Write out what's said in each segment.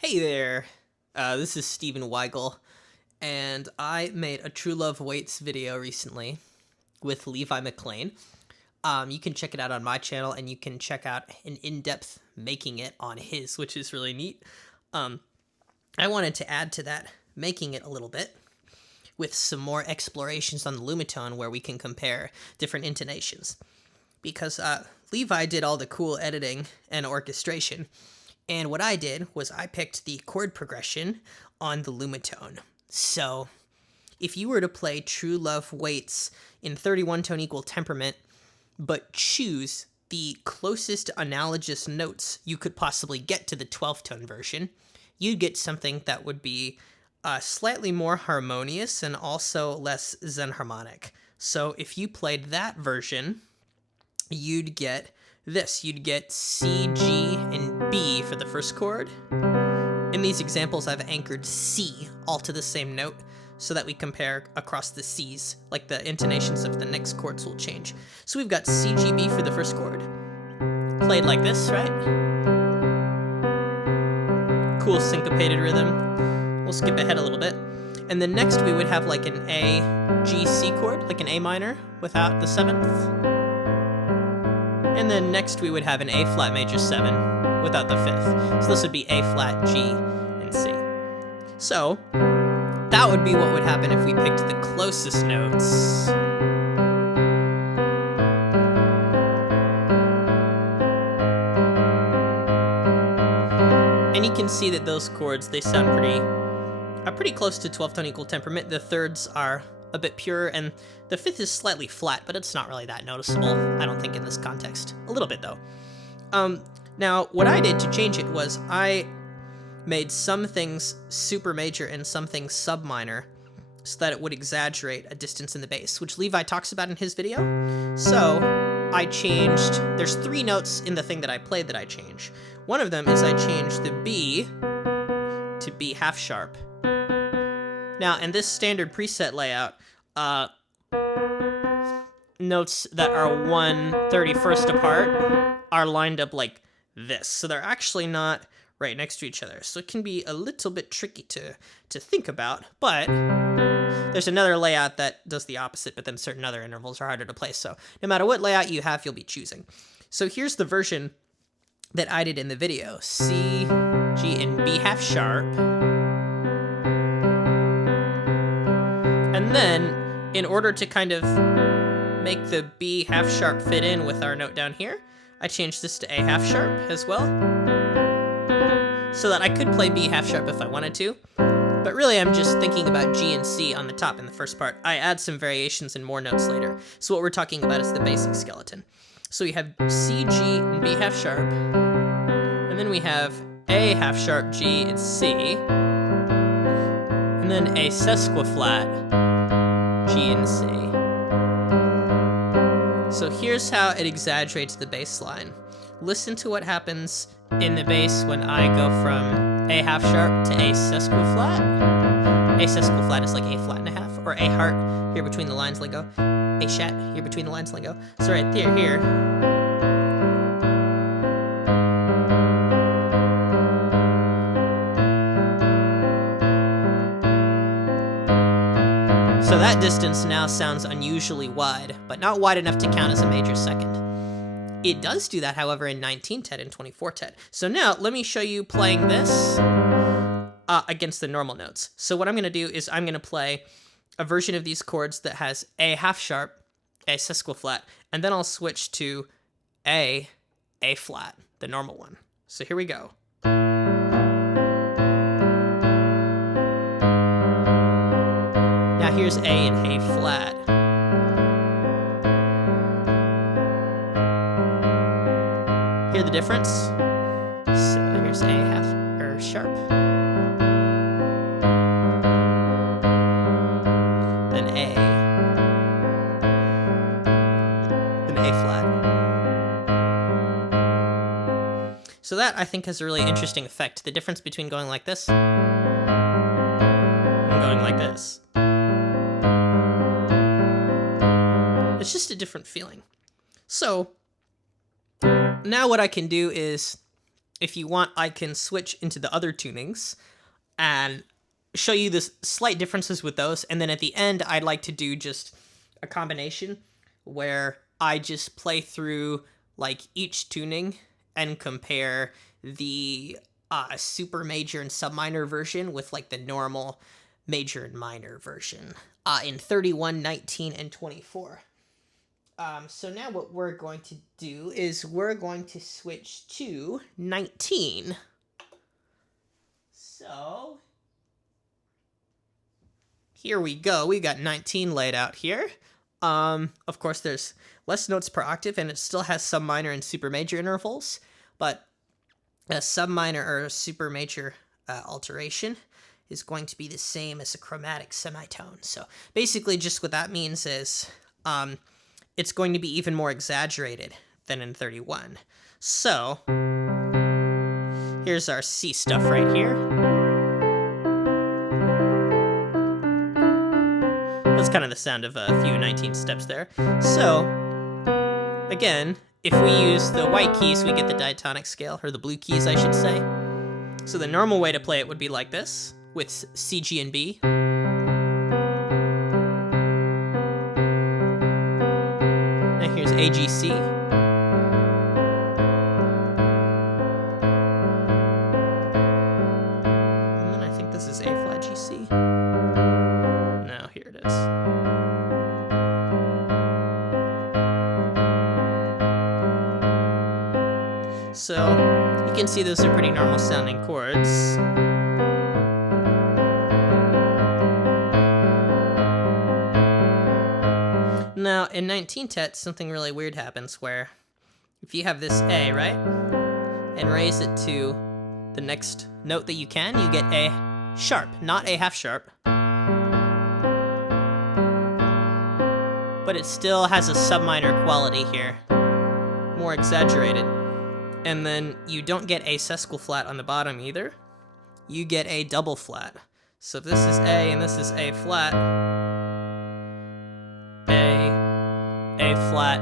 Hey there, this is Stephen Weigel, and I made a True Love Waits video recently with Levi McLean. You can check it out on my channel, and you can check out an in-depth making it on his, which is really neat. I wanted to add to that, making it a little bit, with some more explorations on the lumitone where we can compare different intonations. Because Levi did all the cool editing and orchestration, and what I did was I picked the chord progression on the lumitone. So if you were to play True Love Waits in 31 tone equal temperament, but choose the closest analogous notes you could possibly get to the 12 tone version, you'd get something that would be slightly more harmonious and also less Zen harmonic. So if you played that version, you'd get this. You'd get C, G, and B for the first chord. In these examples, I've anchored C all to the same note so that we compare across the Cs, like the intonations of the next chords will change. So we've got C, G, B for the first chord. Played like this, right? Cool syncopated rhythm. We'll skip ahead a little bit. And then next we would have like an A, G, C chord, like an A minor without the 7th. And then next we would have an A flat major 7 without the 5th. So this would be A flat, G, and C. So that would be what would happen if we picked the closest notes. And you can see that those chords, they sound pretty close to 12 tone equal temperament. The thirds are a bit pure, and the 5th is slightly flat, but it's not really that noticeable, I don't think, in this context. A little bit, though. Now, what I did to change it was I made some things super major and some things sub minor so that it would exaggerate a distance in the bass, which Levi talks about in his video. So I changed, there's 3 notes in the thing that I played that I changed. One of them is I changed the B to B half sharp. Now, in this standard preset layout, notes that are 1/31st apart are lined up like this. So they're actually not right next to each other. So it can be a little bit tricky to think about, but there's another layout that does the opposite, but then certain other intervals are harder to play. So no matter what layout you have, you'll be choosing. So here's the version that I did in the video. C, G, and B half sharp. And then, in order to kind of make the B half sharp fit in with our note down here, I changed this to A half sharp as well, so that I could play B half sharp if I wanted to. But really, I'm just thinking about G and C on the top in the first part. I add some variations and more notes later. So what we're talking about is the basic skeleton. So we have C, G, and B half sharp, and then we have A half sharp, G, and C, and then A sesquiflat, G and C. So here's how it exaggerates the bass line. Listen to what happens in the bass when I go from A half sharp to A sesquiflat. A sesquiflat is like A flat and a half, or A heart, here between the lines lingo. A shat, here between the lines lingo. So right there, here. So that distance now sounds unusually wide, but not wide enough to count as a major second. It does do that, however, in 19-tet and 24-tet. So now, let me show you playing this against the normal notes. So what I'm going to do is I'm going to play a version of these chords that has A half sharp, A sesquiflat, and then I'll switch to A flat, the normal one. So here we go. Now here's A and A flat. Hear the difference? So here's A half sharp. Then A. Then A flat. So that, I think, has a really interesting effect. The difference between going like this and going like this. It's just a different feeling. So now what I can do is if you want, I can switch into the other tunings and show you the slight differences with those. And then at the end, I'd like to do just a combination where I just play through like each tuning and compare the super major and sub minor version with like the normal major and minor version in 31, 19, and 24. So now what we're going to do is we're going to switch to 19. So here we go. We got 19 laid out here. Of course, there's less notes per octave, and it still has sub minor and super major intervals, but a sub minor or super major alteration is going to be the same as a chromatic semitone. So basically, just what that means is it's going to be even more exaggerated than in 31. So here's our C stuff right here. That's kind of the sound of a few 19 steps there. So again, if we use the white keys, we get the diatonic scale, or the blue keys, I should say. So the normal way to play it would be like this, with C, G, and B. And here's A, G, C. And then I think this is A flat, G, C. No, here it is. So you can see those are pretty normal sounding chords. Now in 19th, something really weird happens where if you have this A, right, and raise it to the next note that you can, you get A sharp, not A half sharp. But it still has a subminor quality here, more exaggerated. And then you don't get a sesquiflat on the bottom either. You get a double flat. So if this is A and this is A flat, A flat,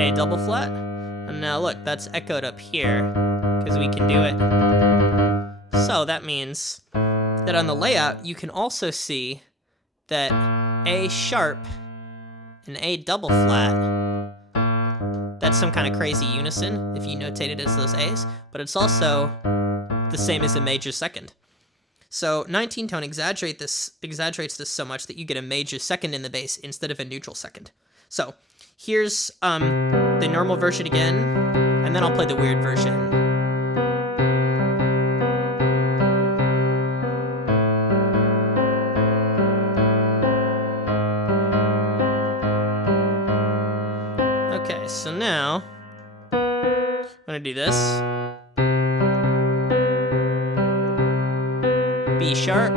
A double flat. And now look, that's echoed up here because we can do it. So that means that on the layout, you can also see that A sharp and A double flat, that's some kind of crazy unison if you notate it as those A's, but it's also the same as a major second. So 19 tone exaggerates this so much that you get a major second in the bass instead of a neutral second. So here's the normal version again, and then I'll play the weird version. Okay, so now I'm gonna do this. B sharp.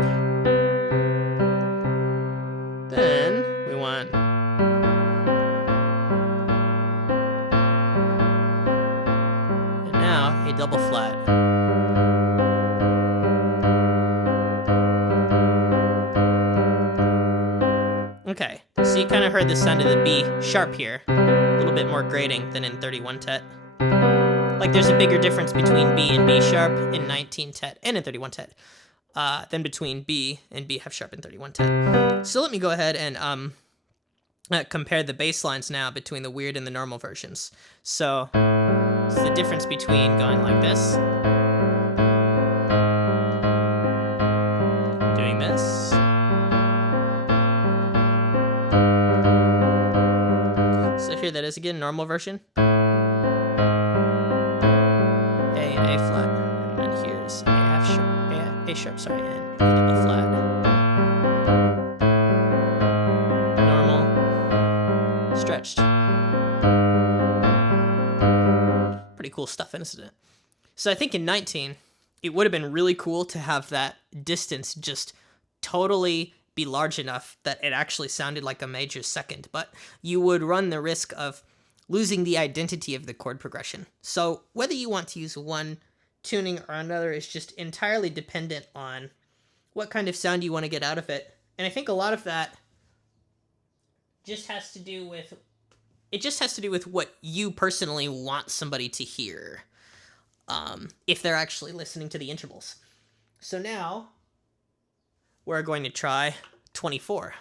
Then we want and now a double flat. Okay, so you kind of heard the sound of the B sharp here. A little bit more grating than in 31 tet. Like there's a bigger difference between B and B sharp in 19 tet and in 31 tet than between B and B half sharp in 31 tet. So let me go ahead and compare the bass lines now between the weird and the normal versions. So it's the difference between going like this, doing this, so here that is again, normal version. A and A flat, and then here's A F sharp, A sharp, sorry, and A double flat. Normal, stretched. Pretty cool stuff, isn't it? So I think in 19, it would have been really cool to have that distance just totally be large enough that it actually sounded like a major second, but you would run the risk of losing the identity of the chord progression. So whether you want to use one tuning or another is just entirely dependent on what kind of sound you want to get out of it. And I think a lot of that just has to do with what you personally want somebody to hear. if they're actually listening to the intervals. So now we're going to try 24.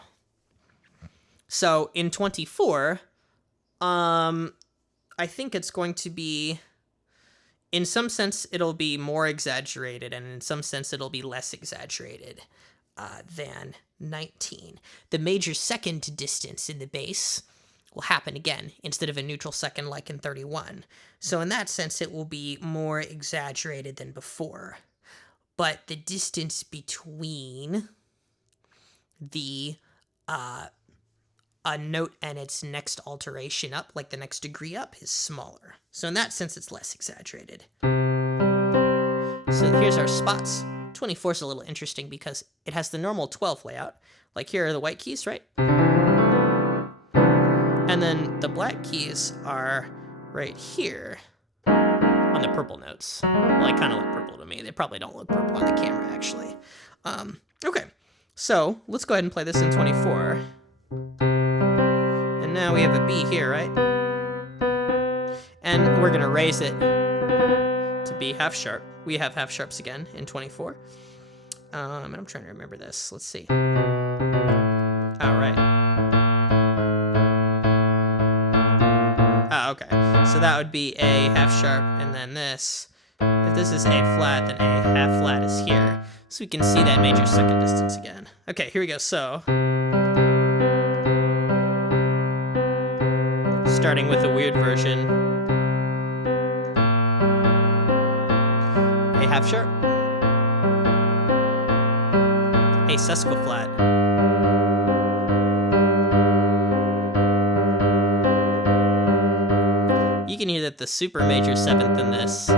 So in 24, I think it's going to be, in some sense, it'll be more exaggerated, and in some sense, it'll be less exaggerated than 19. The major second distance in the bass will happen again instead of a neutral second like in 31. So in that sense, it will be more exaggerated than before. But the distance between the a note and its next alteration up, like the next degree up, is smaller. So in that sense, it's less exaggerated. So here's our spots. 24 is a little interesting because it has the normal 12 layout. Like here are the white keys, right? And then the black keys are right here on the purple notes. Well, they kind of look purple to me. They probably don't look purple on the camera, actually. Okay, so let's go ahead and play this in 24. And now we have a B here, right? And we're gonna raise it to B half sharp. We have half sharps again in 24. And I'm trying to remember this. Let's see. All right. Okay. So that would be A half sharp, and then this. If this is A flat, then A half flat is here. So we can see that major second distance again. Okay, here we go. So starting with a weird version. A half sharp. A sesquiflat. You can hear that the super major seventh in this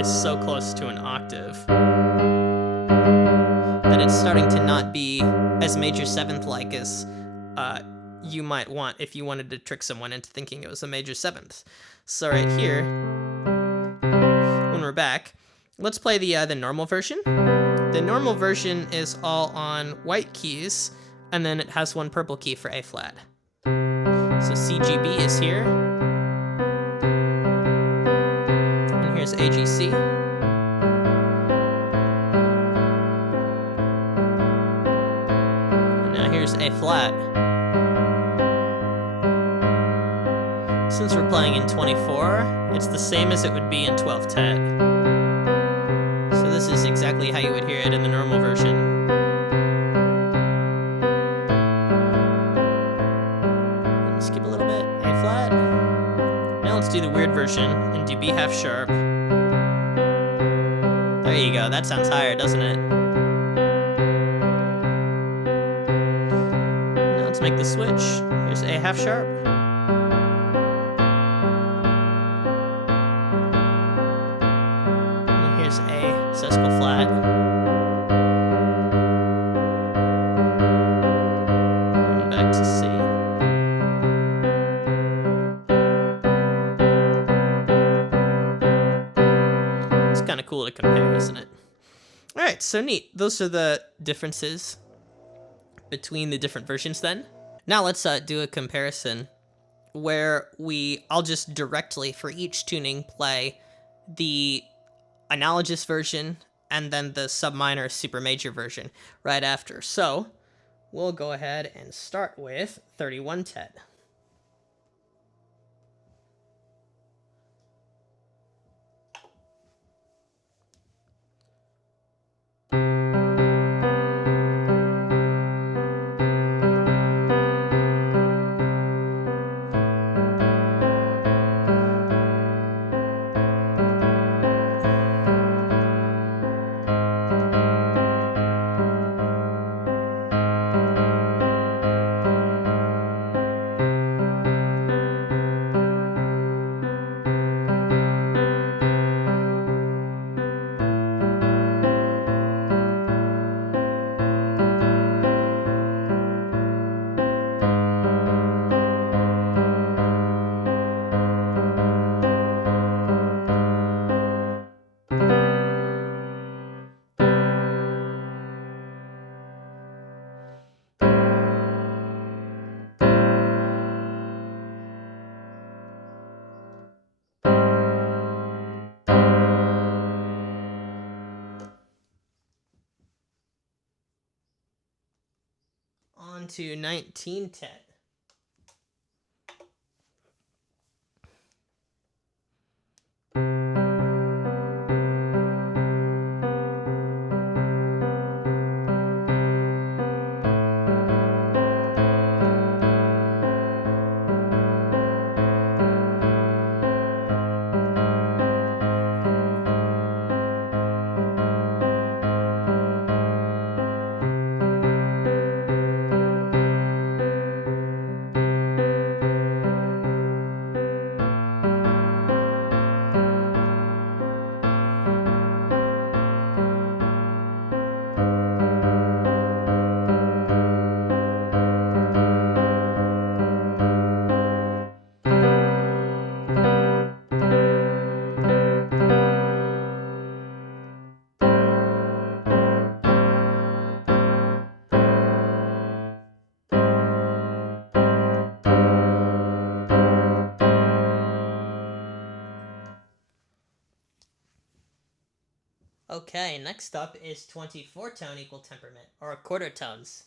is so close to an octave that it's starting to not be as major seventh-like as you might want if you wanted to trick someone into thinking it was a major seventh. So right here, when we're back, let's play the normal version. The normal version is all on white keys, and then it has one purple key for A flat. So CGB is here. And here's AGC. And now here's A flat. Since we're playing in 24, it's the same as it would be in 12-tet. So this is exactly how you would hear it in the normal version. Skip a little bit, A flat. Now let's do the weird version and do B half sharp. There you go, that sounds higher, doesn't it? Now let's make the switch. Here's A half sharp. Here's A sesquiflat. And back to C. It's kind of cool to compare, isn't it? All right, so neat. Those are the differences between the different versions then. Now let's do a comparison where I'll just directly for each tuning play the analogous version and then the subminor super major version right after. So we'll go ahead and start with 31-tet. on to 1910. Okay, next up is 24 tone equal temperament, or quarter tones.